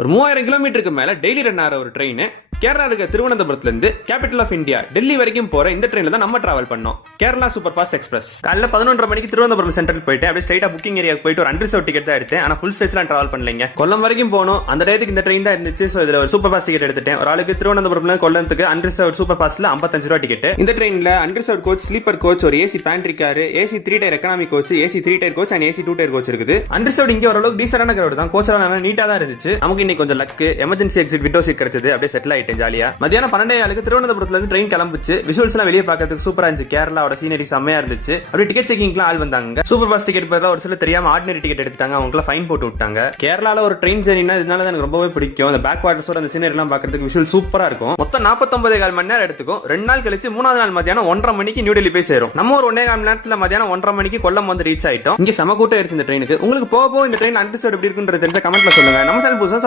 ஒரு 3000 கிலோமீட்டருக்கு மேல டெய்லி ரன் ஆகிற ஒரு ட்ரெயின் கேரளா இருக்க திருவனந்தபுரத்துல இருந்து கேபிட்டல் ஆஃப் இந்தியா டெல்லி வரைக்கும் போற இந்த ட்ரெயின்ல தான் நம்ம டிராவல் பண்ணோம். Kerala super fast express. காலைல 11:30 மணிக்கு திருவனந்தபுரம் சென்ட்ரல் போயிட்டு அப்படியே ஸ்ட்ரைட்டா புக்கிங் ஏரியாக்கு போயிட்டு ஒரு அன்ரிசர்வ் டிக்கெட் தான் எடுத்தேன். ஆனா ஃபுல் ஸ்டேஜ்லாம் டிராவல் பண்ணலைங்க. கொல்லம் வரைக்கும் போனோம். அந்த டயத்துக்கு இந்த ட்ரெயின் தான் இருந்துச்சு. சோ இதுல ஒரு சூப்பர் ஃபாஸ்ட் டிக்கெட் எடுத்துட்டேன். ஒரு ஆளுக்கு திருவனந்தபுரம்ல கொல்லத்துக்கு அன்ரிசர்வ் சூப்பர் ஃபாஸ்ட்ல 55 ரூபாய் டிக்கெட். இந்த ட்ரெயின்ல அன்ரிசர்வ் கோச், ஸ்லீப்பர் கோச், ஒரு AC pantry car, AC 3 tyre economy coach, AC 3 tyre coach and AC 2 tyre coach இருக்குது. அன்ரிசர்வ் இங்க ஓரளவுக்கு டீசென்டான கிரவுட் தான். கோச் எல்லாம் நீட்டா தான் இருந்துச்சு. நமக்கு இன்னைக்கு கொஞ்சம் luck, emergency exit window seat கிடைச்சது. அப்படியே செட்டில் ஆயிட்டேன் ஜாலியா. மத்தியானம் 12 திருவனந்தபுரத்துல இருந்து ட்ரெயின் கிளம்பிச்சு. விசுவல்ஸ் எல்லாம் வெளியே பார்க்கிறதுக்கு சூப்பரா இருந்துச்சு. கேரளாவோட சீனரி செம்மையா இருந்துச்சு. அப்படியே டிக்கெட் செக்கிங்லாம் ஆள் வந்தாங்க. சூப்பர் ஃபாஸ்ட் டிக்கெட் பதிலா ஒரு சில தெரியாம ஆர்டினரி டிக்கெட் எடுத்துட்டாங்க. அவங்களுக்கு ஃபைன் போட்டு விட்டாங்க. கேரளால ஒரு ட்ரெயின் ஜர்னினா இதனால எனக்கு ரொம்பவே பிடிக்கும். அந்த பேக் வாட்டர்ஸோட அந்த சீனரி எல்லாம் பார்க்கிறதுக்கு விஷுவல் சூப்பரா இருக்கும். மொத்தம் 49.25 மணி நேரம் எடுத்துக்கும். 2 நாள் கழிச்சு 3வது நாள் மத்தியானம் 1:30 மணிக்கு நியூ டெல்லி போய் சேரும். நம்ம ஒரு 1.25 மணி நேரத்துல மத்தியானம் 1:30 மணிக்கு கொல்லம் வந்து ரீச் ஆயிட்டோம். இங்க சம கூட்டம் ஆயிருச்சு இந்த ட்ரெயினுக்கு. உங்களுக்கு போக இந்த ட்ரெயின் அன்ரிசர்வ் எப்படி இருக்குன்றது தெரிஞ்ச கமெண்ட்ல சொல்லுங்க. நம்ம சேனல் புதுசா